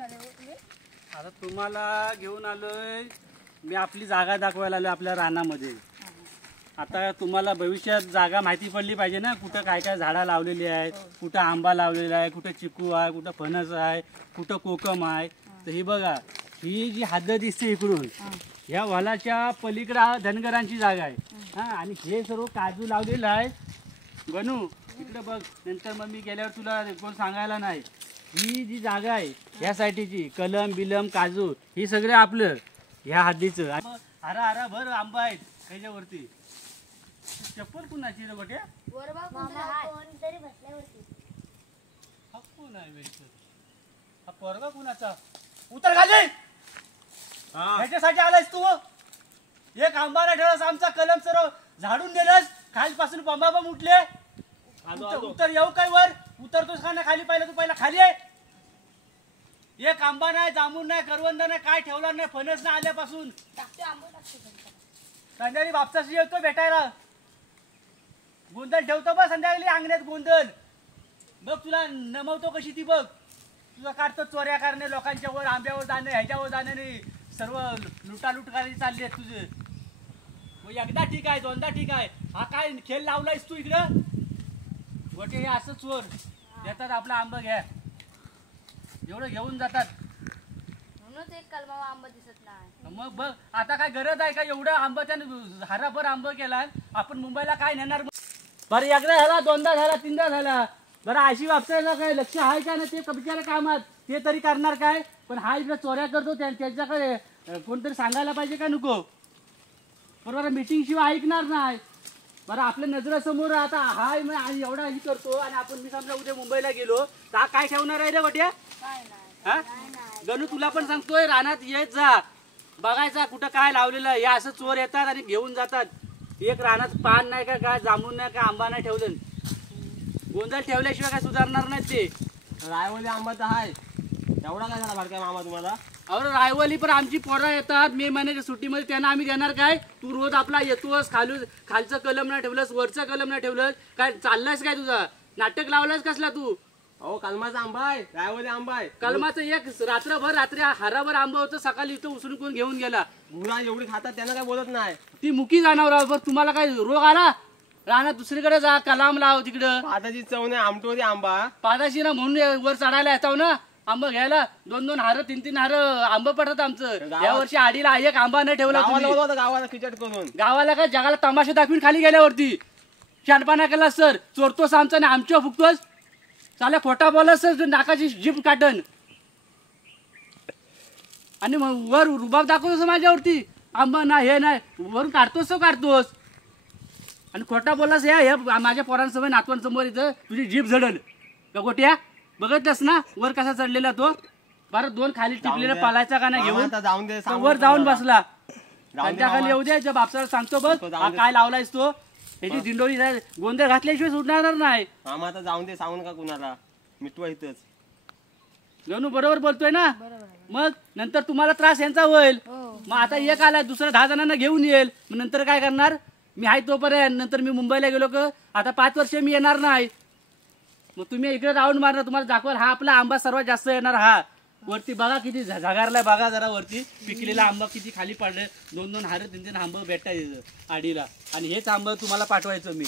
घेऊन आले हो तुम्ही? आता तुम्हाला घेऊन आलोय मी आपली जागा दाखवायला आलोय आपल्या रानामध्ये। आता तुम्हाला भविष्यात जागा माहिती पडली पाहिजे ना, कुठं काय काय झाडं लावलेली आहेत, कुठं आंबा लावलेला आहे, कुठं चिकू आहे, कुठं फणस आहे, कुठं कोकम आहे। तर ही बघा, ही जी हद्द दिसते इकडून ह्या वालाच्या पलीकडे धनगरांची जागा आहे हा। आणि हे सर्व काजू लावलेलं आहे। बनू इकडे बघ, नंतर मग मी गेल्यावर तुला कोण सांगायला नाही। ही जी जागा आहे ह्या साईडची कलम बिलम काजू ही सगळं आपलं ह्या हद्दीचं। हरा हरा भर आंबा आहेत त्याच्यावरती। चप्पल कुणाची रे गोट्या? कोणतरी बसल्यावरती। हा कोण आहे वेळचं? हा पोरगा कुणाचा? उतर खाली। ह्याच्यासाठी आलायस तू? एक आंबा नाही ठेवलास, आमचा कलम सर्व झाडून नेलस, खालपासून बंबाबम उठले। उतर येऊ काय वर? उतरतोस का नाही खाली? पाहिलं तू पहिला खाली आहे। एक आंबा नाही, जांभूळ नाही, करवंद नाही, काय ठेवला नाही, फणस नाही आल्यापासून। संध्याकाळी बापसाशी येतो भेटायला। गोंधळ ठेवतो बघ संध्याकाळी अंगण्यात गोंधळ। बघ तुला नमवतो कशी ती बघ। तुला काढतो चोऱ्या करणे, लोकांच्या वर आंब्यावर जाणे, ह्याच्यावर जाणे नाही, सर्व लुटालूट करायची चालली आहे तुझे। मग एकदा ठीक आहे, दोनदा ठीक आहे, हा काय खेळ लावलायस तू इकडं? गोटे हे असं चोर देतात आपला आंबा घ्या, एवढं घेऊन जातात। म्हणूनच एक कलमावा आंबा दिसत नाही। मग बघ आता काय गरज आहे का एवढं आंबा? त्यानं हराभर आंबा केला, आपण मुंबईला काय नेणार? बरं एकदा झाला, दोनदा झाला, तीनदा झाला, बरं अशी वापसायला काय लक्ष आहे का नाही? ते बिचारे कामात ते तरी करणार काय? पण हा इकडे चोऱ्या करतो, त्याच्याकडे कोणतरी सांगायला पाहिजे का नको? बरोबर, मीटिंग शिवाय ऐकणार नाही। बरं आपल्या नजरेसमोर आता हा एवढा ही करतो आणि आपण मी समजा उद्या मुंबईला गेलो तर हा काय ठेवणार आहे रे बट्या? हा गणू तुला पण सांगतोय, रानात येत जा, बघायचा कुठं काय लावलेलं आहे। या असं चोर येतात आणि घेऊन जातात। एक रानात पान नाही का, काय जांभूळ नाही का, आंबा नाही ठेवलं, गोंधळ ठेवल्याशिवाय काय सुधारणार नाही ते। रायवली आंबा तर आहे, एवढा काय झाला भाडका मामा तुम्हाला? अरे रायवली पण आमची पोरं येतात मे महिन्याच्या सुट्टीमध्ये, त्यांना आम्ही देणार काय? तू रोज आपला येतोस, खालचं कलम नाही ठेवलंस, वरचं कलम नाही ठेवलंस, काय चाललायस काय? तुझा नाटक लावलायस कसला तू? अहो कलमाचा आंबा आहे, रायवली आंबा आहे। कलमाचं एक रात्री हराभर आंबा होतं, सकाळी इथं उचलून कोण घेऊन गेला। मुला एवढी खातात त्यांना काय बोलत नाही। ती मुकी जनावर, तुम्हाला काय रोग आला? राहणार दुसरीकडे जा, कलाम लाव तिकडं। पादाची चव नाही, आमटोरी आंबा पादाशी ना म्हणून वर चढायला येतो ना आंबा घ्यायला। दोन दोन हार, तीन तीन हार आंबा पडतात आमचं। या वर्षी आडीला एक आंबा नाही ठेवला। गावाला खिचट करून गावाला काय जगाला तमाशा दाखवून खाली गेल्यावरती शानपणा केला सर। चोरतोस आमचा आणि आमच्या फुकतोस, चाले खोटा बोलस नाकाची जीभ काटन आणि वर रुबाब दाखवतोस माझ्यावरती। आंबा ना हे नाही, वरून काढतोस आणि खोटा बोललास हे माझ्या पोरांसमोर नातवांसमोर इथं तुझी जीभ झडल का गोट्या? बघतस ना वर कसा चढलेला तो? बरं दोन खाली टिपलेला पालायचा का नाही घेऊन जाऊन दे, वर जाऊन बसला। खाली येऊ दे, जब बापसाला सांगतो बघ काय लावलायस तो, त्याची दिंडोरी गोंधळ घातल्याशिवाय सुटणार नाही। मामा आता जाऊन दे, सांगून का कुणाला मिटवा इथंच। गणू बरोबर बोलतोय ना? मग नंतर तुम्हाला त्रास यांचा होईल। मग आता एक आला, दुसऱ्या 10 जणांना घेऊन येईल, मग नंतर काय करणार? मी आहे तोपर्यंत, नंतर मी मुंबईला गेलो का आता 5 वर्ष मी येणार नाही। मग तुम्ही इकडे राऊंड मारणार, तुम्हाला दाखवाल हा आपला आंबा सर्वात जास्त येणार। हा वरती बघा किती झगारलाय, बघा जरा वरती पिकलेला आंबा किती खाली पडले। 2-2 हार, 3-3 आंबा भेटायचं आडीला, आणि हेच आंबा तुम्हाला पाठवायचं मी।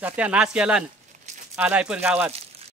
सत्यानाश केला आलाय पण गावात।